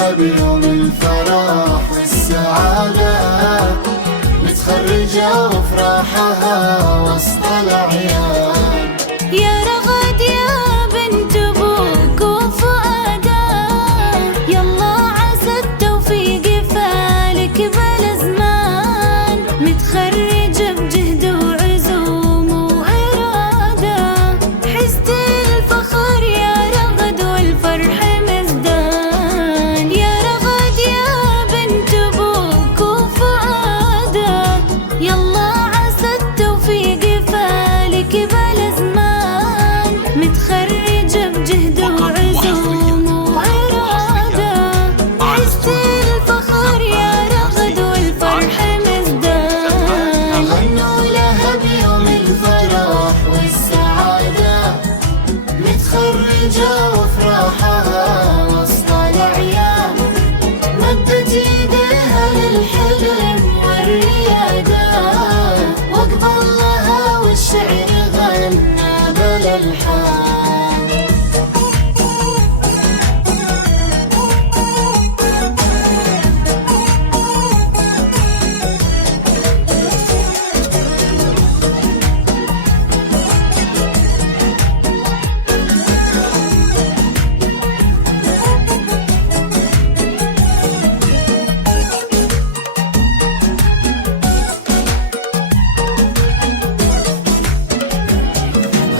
لها بيوم الفرح والسعادة، متخرجة وفرحها وسط الأعياد. يا رغد يا بنت أبوك وفؤاده، يلا عسى التوفيق فالك بلا زمان، متخرجة بجهد وعزوم وإرادة، حزت الفخر يا رغد والفرح مزدان. يا رغد يا بنت أبوك وفؤاده، يلا عسى التوفيق فالك بلا زمان، متخرجة بجهد وعزوم وإرادة، حزت الفخر يا رغد والفرح مزدان. غنوا لها بيوم الفرح والسعادة، متخرجة وفرحها وسط الأعياد، مدت ايديها للحلم والريادة، واقبل لها والشعر غنى بلا الحان.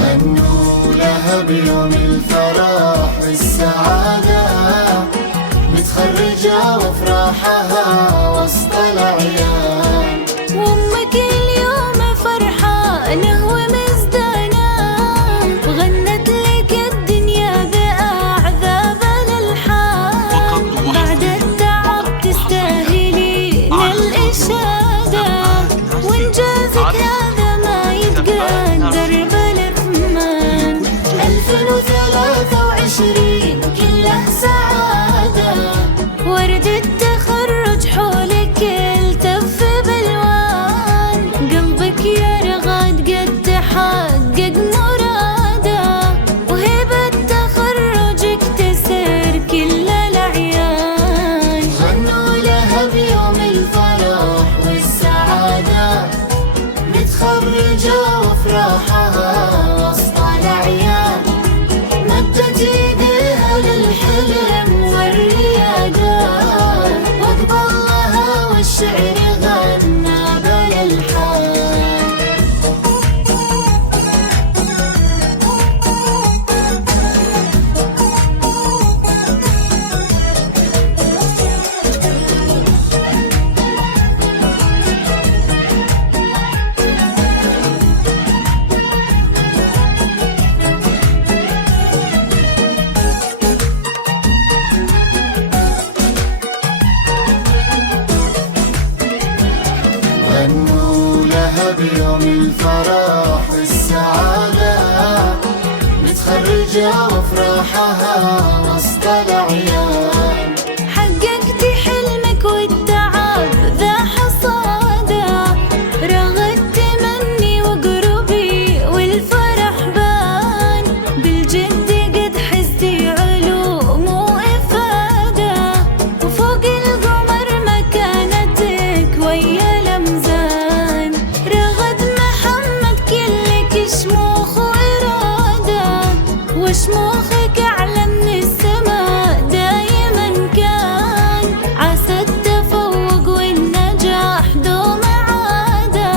غنوا لها بيوم الفرح والسعادة، متخرجة وفرحها وسط الأعياد. وأمك اليوم فرحانة ومزدانة، غنت لك الدنيا بأعذاب الألحان، بعد التعب تستاهلين الإشادة، وإنجازك هذا ما يتقدر بالثمان. 2023 كله سعادة، ورد التخرج حولك التف بالوان، قلبك يا رغد قد تحقق مراده، وهبة تخرجك تسر كل الأعيان. غنوا لها بيوم الفرح والسعادة، متخرجة وفرحها وسط الأعياد، مدت ايديها للحلم والريادة، واقبل لها والشعر غنى بلا الحان. غنوا لها بيوم الفرح والسعادة، متخرجة وفرحها وسط الأعياد. حققت حلمك والتعب ذا حصاده، رغدت مني وقربي والفرح بان، بالجد قد حزتي علوم وإفادة، وفوق القمر مكانتك ويا الأمزان. رغد محمد كلك شموخ وإرادة، وشموخك أعلى من السماء دايما كان، عسى التفوق والنجاح دوم عادة،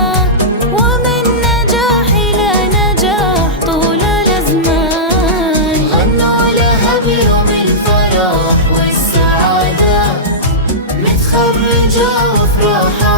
ومن نجاح إلى نجاح طول الأزمان. غنوا لها بيوم الفرح والسعادة، متخرجة وفرحها